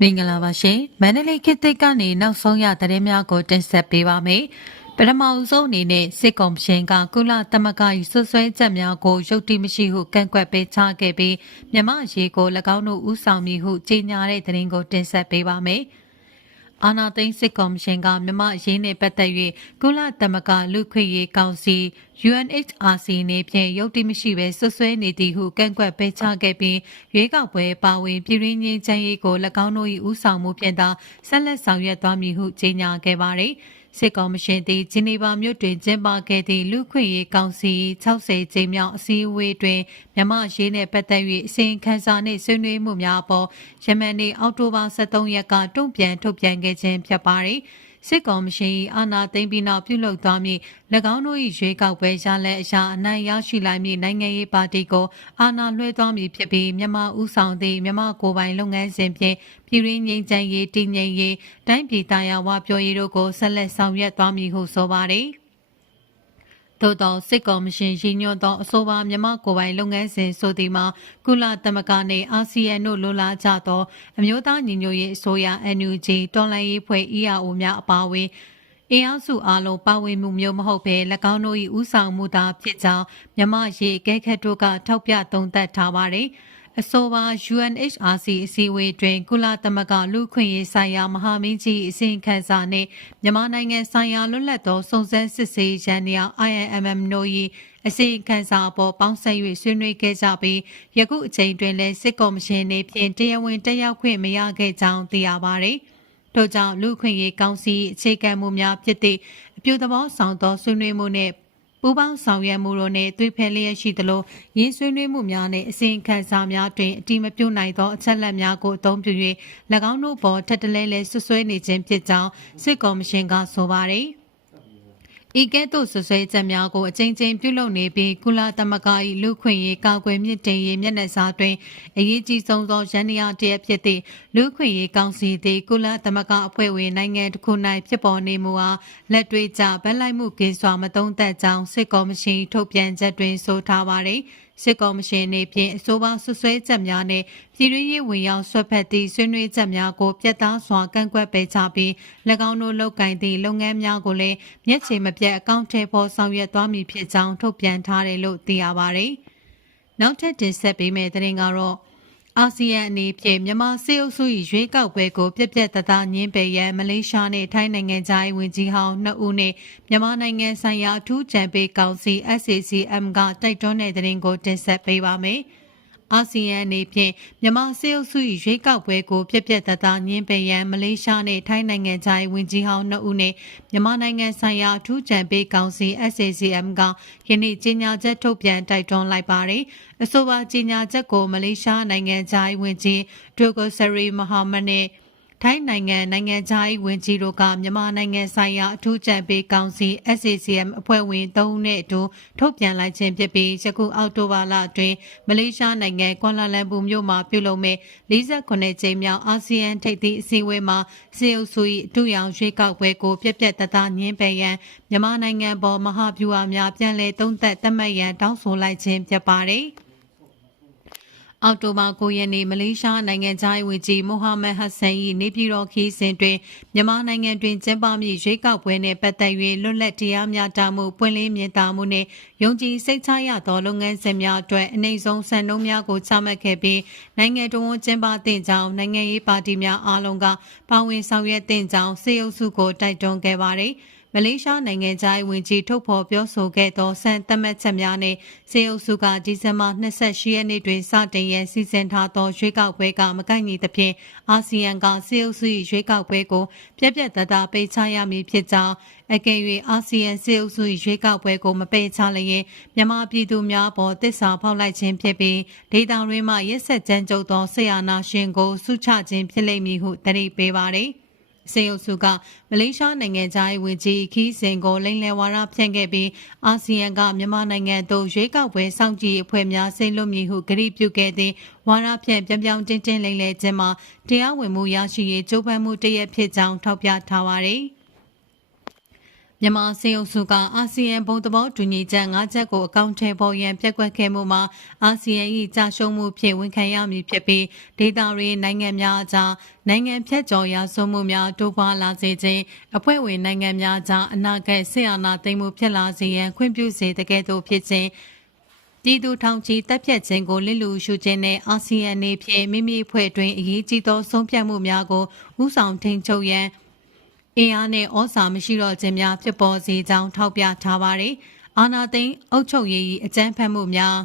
မင်္ဂလာပါရှင်မန္တလေးခေတ်သစ်ကနေနောက်ဆုံးရသတင်းများကိုတင်ဆက်ပေးပါမယ်ပထမအဆုံးအနေနဲ့စစ်ကောင်ရှင်ကကုလသမဂ္ဂ၏ဆွဆွဲချက်များကိုရုတ်တိမရှိဟုကန့်ကွက်ပေးချခဲ့ပြီးမြမရေကို၎င်းတို့ဥဆောင်မည်ဟုကြေညာတဲ့သတင်းကိုတင်ဆက်ပေးပါမယ် အာနာသိန်းစစ်ကော်မရှင်ကမြမအရေးနဲ့ပတ်သက်၍ကုလသမဂ္ဂလူခွင့်ရေးကောင်စီ UNHRC နေဖြင့်ရုတ်တိမရှိဘဲဆွဆွဲနေသည်ဟုကန့်ကွက်ပေးချခဲ့ပြီးရွေးကောက်ပွဲပါဝင်ပြည်ရင်းငင်းချမ်းရေးကို၎င်းတို့၏ဥဆောင်မှုဖြင့်သာဆက်လက်ဆောင်ရွက်သွားမည်ဟုကြေညာခဲ့ပါသည် စစ်ကော်မရှင်သည်ဂျနီဗာမြို့တွင်ကျင်းပခဲ့သည့်လူခွင့်ရေးကောင်စီ60ကြိမ်မြောက်အစည်းအဝေးတွင်မြန်မာရေးနှင့်ပတ်သက်၍အစီရင်ခံစာနှင့်ဆွေးနွေးမှုများအပေါ်ယမန်နေ့အောက်တိုဘာ23ရက်ကတုံ့ပြန်ထုတ်ပြန်ခဲ့ခြင်းဖြစ်ပါသည် စစ်ကော်မရှင်၏အာဏာသိမ်းပြီးနောက်ပြုလုပ်သွားမည့်၎င်းတို့၏ရွေးကောက်ပွဲရလဒ်အရာအနိုင်ရရှိလိုက်မည့်နိုင်ငံရေးပါတီကိုအာဏာလွှဲသွားမည်ဖြစ်ပြီးမြန်မာဥဆောင်သည့်မြန်မာကိုယ်ပိုင်လုပ်ငန်းစဉ်ဖြင့်ပြည်ရင်းငြိမ်းချမ်းရေးတည်ငြိမ်ရေးတိုင်းပြည်သားယာဝပြောရေးတို့ကိုဆက်လက်ဆောင်ရွက်သွားမည်ဟုဆိုပါသည် သို့သောစစ်ကော်မရှင်ရည်ညွှန်းသောအဆိုပါမြန်မာကိုယ်ပိုင်လုပ်ငန်းစဉ်ဆိုသည်မှာကုလသမဂ္ဂနှင့်အာဆီယံတို့လိုလားကြသောအမျိုးသားညီညွတ်ရေးအစိုးရ NUG တော်လှန်ရေးဖွဲ့ EAO များအပါအဝင်အင်အားစုအလုံးပါဝင်မှုမျိုးမဟုတ်ဘဲ၎င်းတို့၏ဥဆောင်မှုသာဖြစ်ကြောင်းမြမရေအကဲခတ်တို့ကထောက်ပြသုံးသပ်ထားပါတယ်။ အဆိုပါ UNHRC အစည်းအဝေးတွင်ကုလသမဂ္ဂလူခွင့်ရေးဆိုင်ရာမဟာမင်းကြီးအစီရင်ခံစာနှင့်မြန်မာနိုင်ငံဆိုင်ရာလွတ်လပ်သောစုံစမ်းစစ်ဆေးရန်ရာ INMM တို့၏အစီရင်ခံစာအပေါ်ပေါင်းစပ်၍ဆွေးနွေးခဲ့ကြပြီးယခုအချိန်တွင်လည်းစစ်ကော်မရှင်နေဖြင့်တရားဝင်တက်ရောက်ခွင့်မရခဲ့ကြောင်းသိရပါသည်။ထို့ကြောင့်လူခွင့်ရေးကောင်စီအခြေခံမှုများဖြစ်သည့်အပြုသဘောဆောင်သောဆွေးနွေးမှုနှင့် ပူးပေါင်းဆောင်ရွက်မှုတို့နဲ့သွေးဖက်လျက်ရှိသလိုရင်းဆွေးနွေးမှုများနဲ့အစဉ်ခံစာများတွင်အတိမပြုတ်နိုင်သောအချက်လက်များကိုအသုံးပြု၍၎င်းတို့ပေါ်ထက်တလဲလဲဆွဆွဲနေခြင်းဖြစ်ကြောင်းစစ်ကော်မရှင်ကဆိုပါတယ်။ ဤကဲ့သို့ဆွဆွဲချက်များကိုအကြိမ်ကြိမ်ပြုလုပ်နေပြီးကုလသမဂ္ဂ၏လူခွင့်ရေးကာကွယ်မြင့်တင်ရေးမျက်နှာစာတွင်အရေးကြီးဆုံးသောရန်ရာတရက်ဖြစ်သည့်လူခွင့်ရေးကောင်စီသည်ကုလသမဂ္ဂအဖွဲ့ဝင်နိုင်ငံတစ်ခု၌ဖြစ်ပေါ်နေမှုအားလက်တွေ့ကျဗက်လိုက်မှုကင်းစွာမသုံးသပ်ကြောင်းစစ်ကော်မရှင်ထုတ်ပြန်ချက်တွင်ဆိုထားပါသည် စစ်ကော်မရှင်အနေဖြင့်အဆိုပါဆွဆွဲချက်များနဲ့ပြည်တွင်းရေးဝင်ရောက်ဆွတ်ဖက်သည့်ဆွေးနွေးချက်များကိုပြတ်သားစွာကန့်ကွက်ပယ်ချပြီး၎င်းတို့လုပ်ကင်သည့်လုပ်ငန်းများကိုလည်းမျက်ခြေမပြတ်အကောင့်ထဲပေါ်ဆောင်ရွက်သွားမည်ဖြစ်ကြောင်းထုတ်ပြန်ထားတယ်လို့သိရပါတယ်။နောက်ထပ်တင်ဆက်ပေးမယ့်သတင်းကတော့ အာဆီယံအနေဖြင့်မြန်မာစစ်အုပ်စု၏ရွေးကောက်ပွဲကိုပြက်ပြက်တသားညှင်းပယ်ရန်မလေးရှားနှင့်ထိုင်းနိုင်ငံသားဝန်ကြီးဟောင်းနှစ်ဦးနှင့်မြန်မာနိုင်ငံဆိုင်ရာအထူးကြံပေးကောင်စီ SACM ကတိုက်တွန်းတဲ့သတင်းကိုတင်ဆက်ပေးပါမယ်။ အာဆီယံအနေဖြင့်မြန်မာစစ်အုပ်စု၏ရွေးကောက်ပွဲကိုပြက်ပြက်တသားညှင်းပယ်ရန်မလေးရှားနှင့်ထိုင်းနိုင်ငံသားဝန်ကြီးဟောင်းနှစ်ဦးနှင့်မြန်မာနိုင်ငံဆိုင်ရာအထူးကြံပေးကောင်စီ SACM ကယနေ့ကြေညာချက်ထုတ်ပြန်တိုက်တွန်းလိုက်ပါတယ်။အဆိုပါကြေညာချက်ကိုမလေးရှားနိုင်ငံသားဝန်ကြီးဒိုကိုဆရီမိုဟာမက်နဲ့ ထိုင်းနိုင်ငံနိုင်ငံခြားရေးဝန်ကြီးတို့ကမြန်မာနိုင်ငံဆိုင်ရာအထူးကြံပေးကောင်စီ SACM အဖွဲ့ဝင်၃ဦးနဲ့အတူထုတ်ပြန်လိုက်ခြင်းဖြစ်ပြီးယခုအောက်တိုဘာလအတွင်းမလေးရှားနိုင်ငံကွာလာလမ်ပူမြို့မှာပြုလုပ်မဲ့48ကြိမ်မြောက်အာဆီယံထိပ်သီးအစည်းအဝေးမှာစေအုပ်စု၏အထူးရောင်ရွေးကောက်ပွဲကိုပြက်ပြက်တသားညှင်းပယ်ရန်မြန်မာနိုင်ငံပေါ်မဟာဗျူဟာများပြန်လည်သုံးသပ်သတ်မှတ်ရန်တောင်းဆိုလိုက်ခြင်းဖြစ်ပါတယ်။ အောက်တိုဘာ9ရက်နေ့မလေးရှားနိုင်ငံသားဝန်ကြီးမိုဟာမက်ဟတ်ဆန်၏နေပြည်တော်ခီးစဉ်တွင်မြန်မာနိုင်ငံတွင်ကျင်းပမည့်ရွေးကောက်ပွဲနှင့်ပတ်သက်၍လွတ်လပ်တရားမျှတမှုပွင့်လင်းမြင်သာမှုနှင့်ယုံကြည်စိတ်ချရသောလုပ်ငန်းစဉ်များအတွက်အနေဆုံးစံနှုန်းများကိုချမှတ်ခဲ့ပြီးနိုင်ငံတော်ဝန်ကျင်းပသည့်ကြောင်းနိုင်ငံရေးပါတီများအားလုံးကပါဝင်ဆောင်ရွက်သင့်ကြောင်းစေအုပ်စုကိုတိုက်တွန်းခဲ့ပါသည်။ မလေးရှားနိုင်ငံသားဝင်ကြီးထုတ်ဖော်ပြောဆိုခဲ့သောစံသတ်မှတ်ချက်များနဲ့စေအုပ်စုကဒီဇင်ဘာ28ရက်နေ့တွင်စတင်ရန်စီစဉ်ထားသောရွေးကောက်ပွဲကမကိုက်ညီသဖြင့်အာဆီယံကစေအုပ်စု၏ရွေးကောက်ပွဲကိုပြက်ပြက်သားသားပိတ်ချရမည်ဖြစ်ကြောင်းအကယ်၍အာဆီယံစေအုပ်စု၏ရွေးကောက်ပွဲကိုမပိတ်ချလျင်မြန်မာပြည်သူများပေါ်တစ္ဆာဖောက်လိုက်ခြင်းဖြစ်ပြီးဒေတာရင်းမှရက်ဆက်ကြမ်းကြုတ်သောဆေးရနာရှင်ကိုဆုချခြင်းဖြစ်လိမ့်မည်ဟုတတိပေးပါသည် စေအုပ်စုကမလေးရှားနိုင်ငံသားရေးဝန်ကြီးခီးစင်ကိုလိန်လယ်ဝါဒဖြန့်ခဲ့ပြီးအာဆီယံကမြန်မာနိုင်ငံသို့ရွေးကောက်ပွဲစောင့်ကြည့်အဖွဲ့များဆင်းလွတ်မည်ဟုကြေညာပြုခဲ့သည်ဝါဒဖြန့်ပြောင်ပြောင်တင်းတင်းလိန်လယ်ခြင်းမှာတရားဝင်မှုရရှိရေးကြိုးပမ်းမှုတရက်ဖြစ်ကြောင်းထောက်ပြထားပါသည် မမြန်မာစေအုပ်စုကအာဆီယံဘုံသဘောတူညီချက်၅ချက်ကိုအကောင့်ထဲပေါ်ရန်ပြက်ကွက်ခဲ့မှုမှာအာဆီယံ၏ကြာရှုံးမှုဖြင့်ဝန်ခံရမည်ဖြစ်ပြီးဒေသရင်းနိုင်ငံများအကြားနိုင်ငံဖြတ်ကျော်ရာဇဝမှုများတိုးပွားလာစေခြင်းအဖွဲ့ဝင်နိုင်ငံများကြားအနာဂတ်ဆေးအာဏာသိမ်းမှုဖြစ်လာစေရန်ခွင့်ပြုစေတကယ်သို့ဖြစ်ခြင်းပြည်သူထောင်ချီတက်ဖြတ်ခြင်းကိုလစ်လူရှုခြင်းနဲ့အာဆီယံနေဖြင့်မိမိဖွဲ့တွင်အရေးကြီးသောဆုံးဖြတ်မှုများကိုဥဆောင်ထိန်ချုပ်ရန် အင်အားနဲ့ဩဇာမရှိတော့ခြင်းများဖြစ်ပေါ်စေကြောင်းထောက်ပြထားပါတယ်။အာနာသိန်းအုပ်ချုပ်ရေး၏အကြမ်းဖက်မှုများ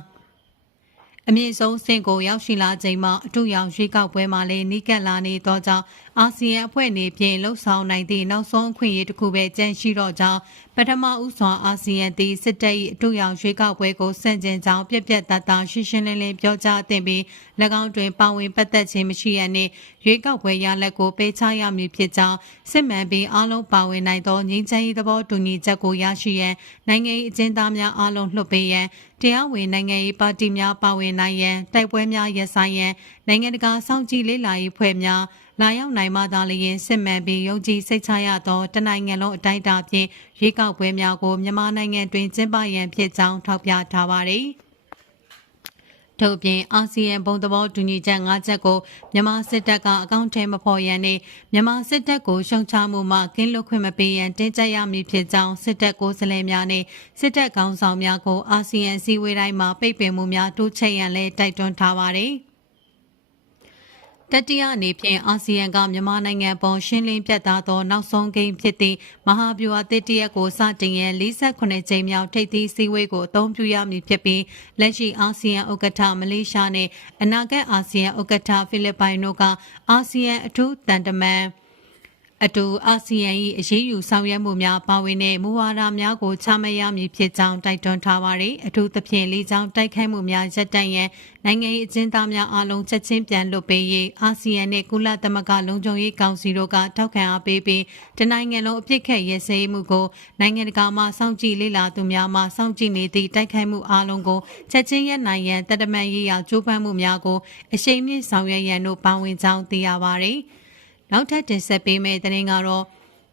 အမြင့်ဆုံးဆင့်ကိုရောက်ရှိလာချိန်မှာအထူးရောင်ရွေးကောက်ပွဲမှာလည်းနီးကပ်လာနေသောကြောင့် အာဆီယံအဖွဲ့နေဖြင့်လှုပ်ဆောင်နိုင်သည့်နောက်ဆုံးအခွင့်အရေးတစ်ခုပဲကြန့်ရှိတော့ကြောင်းပထမဦးစွာအာဆီယံသည်စစ်တပ်၏အထူးရောင်ရွေးကောက်ပွဲကိုဆန့်ကျင်ကြောင်းပြက်ပြက်သားသားရှင်းရှင်းလင်းလင်းပြောကြားသင့်ပြီး၎င်းတွင်ပါဝင်ပတ်သက်ခြင်းမရှိရနှင့်ရွေးကောက်ပွဲရလဒ်ကိုပေးချရမည်ဖြစ်ကြောင်းစစ်မှန်ပြီးအားလုံးပါဝင်နိုင်သောငြိမ်းချမ်းရေးသဘောတူညီချက်ကိုရရှိရန်နိုင်ငံ၏အကျဉ်းသားများအားလုံးလွှတ်ပေးရန်တရားဝင်နိုင်ငံရေးပါတီများပါဝင်နိုင်ရန်တိုက်ပွဲများရပ်ဆိုင်းရန်နိုင်ငံတကာစောင့်ကြည့်လေ့လာရေးဖွဲ့များ လာရောက်နိုင်မှသာလျှင်စစ်မှန်ပြီးယုံကြည်စိတ်ချရသောတနိုင်ငံလုံးအတိုင်းအတာဖြင့်ရွေးကောက်ပွဲများကိုမြန်မာနိုင်ငံတွင်ကျင်းပရန်ဖြစ်ကြောင်းထောက်ပြထားပါသည်ထို့ပြင်အာဆီယံဘုံသဘောတူညီချက်၅ချက်ကိုမြန်မာစစ်တပ်ကအကောင့်ထဲမဖော်ရန်နဲ့မြန်မာစစ်တပ်ကိုရှုံချမှုမှကင်းလွတ်ခွင့်မပေးရန်တင်းကျပ်ရမည်ဖြစ်ကြောင်းစစ်တပ်ကိုယ်စားလှယ်များနဲ့စစ်တပ်ခေါင်းဆောင်များကိုအာဆီယံစည်းဝေးတိုင်းမှာပိတ်ပင်မှုများတိုးချဲ့ရန်လည်းတိုက်တွန်းထားပါတယ်။ တတိယအနေဖြင့်အာဆီယံကမြန်မာနိုင်ငံပေါ်ရှင်းလင်းပြတ်သားသောနောက်ဆုံးကိန်းဖြစ်သည့်မဟာဗျူဟာတစ်တရက်ကိုစတင်ရန်48ကြိမ်မြောက်ထိပ်သီးစည်းဝေးကိုအသုံးပြုရမည်ဖြစ်ပြီးလက်ရှိအာဆီယံဥက္ကဋ္ဌမလေးရှားနှင့်အနာဂတ်အာဆီယံဥက္ကဋ္ဌဖိလစ်ပိုင်တို့ကအာဆီယံအထူးတန်တမန် အတူအာဆီယံ၏အရေးယူဆောင်ရွက်မှုများပါဝင်တဲ့မူဝါဒများကိုချမှတ်ရမည်ဖြစ်ကြောင်းတိုက်တွန်းထားပါတယ်။အထူးသဖြင့်လေးချောင်းတိုက်ခိုက်မှုများရပ်တန့်ရန်နိုင်ငံရေးအကျဉ်းသားများအားလုံးချက်ချင်းပြန်လွတ်ပေးရေးအာဆီယံနှင့်ကုလသမဂ္ဂလုံခြုံရေးကောင်စီတို့ကထောက်ခံအားပေးပြီးတနိုင်ငံလုံးအပြစ်ခတ်ရဲစဲမှုကိုနိုင်ငံတကာမှစောင့်ကြည့်လေ့လာသူများမှစောင့်ကြည့်နေသည့်တိုက်ခိုက်မှုအားလုံးကိုချက်ချင်းရပ်နိုင်ရန်တတမန်ရေးရာကြိုးပမ်းမှုများကိုအရှိန်မြင့်ဆောင်ရွက်ရန်တို့ပါဝင်ကြောင်းသိရပါတယ်။ နောက်ထပ်တင်ဆက်ပေးမယ့်သတင်းကတော့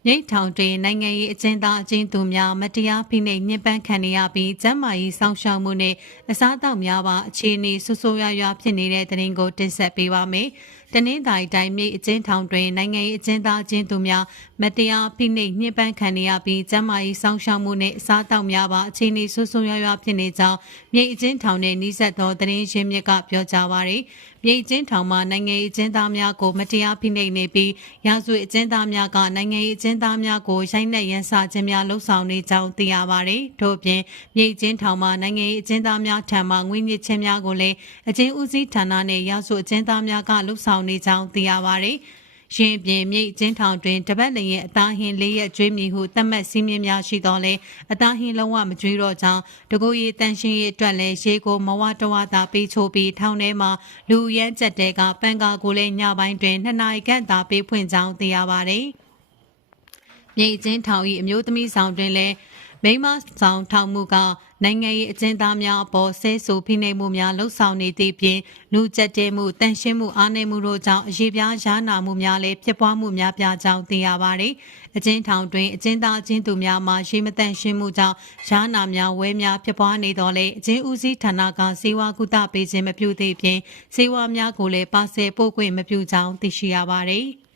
မြိတ်ထောင်တွင်နိုင်ငံရေးအကျဉ်းသားအကျဉ်းသူများမတရားဖိနှိပ်ညှဉ်းပန်းခံရပြီးကျန်းမာရေးစောင့်ရှောက်မှုနဲ့အစားအသောက်များပါအခြေအနေဆူဆူရွာရွာဖြစ်နေတဲ့သတင်းကိုတင်ဆက်ပေးပါမယ်။တနင်္သာရီတိုင်းမြိတ်အကျဉ်းထောင်တွင်နိုင်ငံရေးအကျဉ်းသားအကျဉ်းသူများမတရားဖိနှိပ်ညှဉ်းပန်းခံရပြီးကျန်းမာရေးစောင့်ရှောက်မှုနဲ့အစားအသောက်များပါအခြေအနေဆိုးဆိုးရွားရွားဖြစ်နေကြောင်းမြိတ်အကျဉ်းထောင်နဲ့နှိစက်သောသတင်းရင်းမြစ်ကပြောကြားပါရယ်မြိတ်ကျင်းထောင်မှာနိုင်ငံရေးအကျဉ်းသားများကိုမတရားဖိနှိပ်နေပြီးရာဇဝတ်အကျဉ်းသားများကနိုင်ငံရေးအကျဉ်းသားများကိုရိုက်နှက်ရန်စခြင်းများလှုံ့ဆော်နေကြောင်းသိရပါတယ်။ထို့ပြင်မြိတ်ကျင်းထောင်မှာနိုင်ငံရေးအကျဉ်းသားများထံမှငွေညစ်ခြင်းများကိုလည်းအကျဉ်းဦးစီးဌာနနဲ့ရာဇဝတ်အကျဉ်းသားများကလှုံ့ဆော်နေကြောင်းသိရပါတယ်။ ရင်ပြင်မြိတ်ကျင်းထောင်တွင်တပတ်လျင်အသားဟင်းလေးရက်ကျွေးမည်ဟုသတ်မှတ်စည်းမျဉ်းများရှိတော်လဲအသားဟင်းလုံးဝမကျွေးတော့ကြောင်းတကူရီတန်ရှင်းရေးအတွက်လည်းရေကိုမဝတဝတာပေးချိုးပြီးထောင်ထဲမှာလူရမ်းကျက်တဲ့ကပန်ကာကိုလည်းညပိုင်းတွင်နှစ်နာရီခန့်သာပေးဖွင့်ကြောင်းသိရပါတယ်။မြိတ်ကျင်းထောင်၏အမျိုးသမီးဆောင်တွင်လည်း မိမဆောင်ထောင်မှုကနိုင်ငံရေးအကျဉ်းသားများအပေါ်ဆဲဆူဖိနှိပ်မှုများလှုပ်ဆောင်နေသည့်ပြင်လူကျက်တဲမှုတန်ရှင်းမှုအားနည်းမှုတို့ကြောင့်အရေးပြားရာနာမှုများလည်းဖြစ်ပွားမှုများပြားကြောင်းသိရပါတယ်။အကျဉ်းထောင်တွင်အကျဉ်းသားအကျဉ်းသူများမှာရှိမတန့်ရှင်းမှုကြောင့်ရာနာများဝဲများဖြစ်ပွားနေတော့လေအကျဉ်းဦးစီးဌာနကစေဝါကုသပေးခြင်းမပြုသည့်ပြင်စေဝါများကိုလည်းပါဆယ်ပို့ခွင့်မပြုကြောင်းသိရှိရပါတယ်။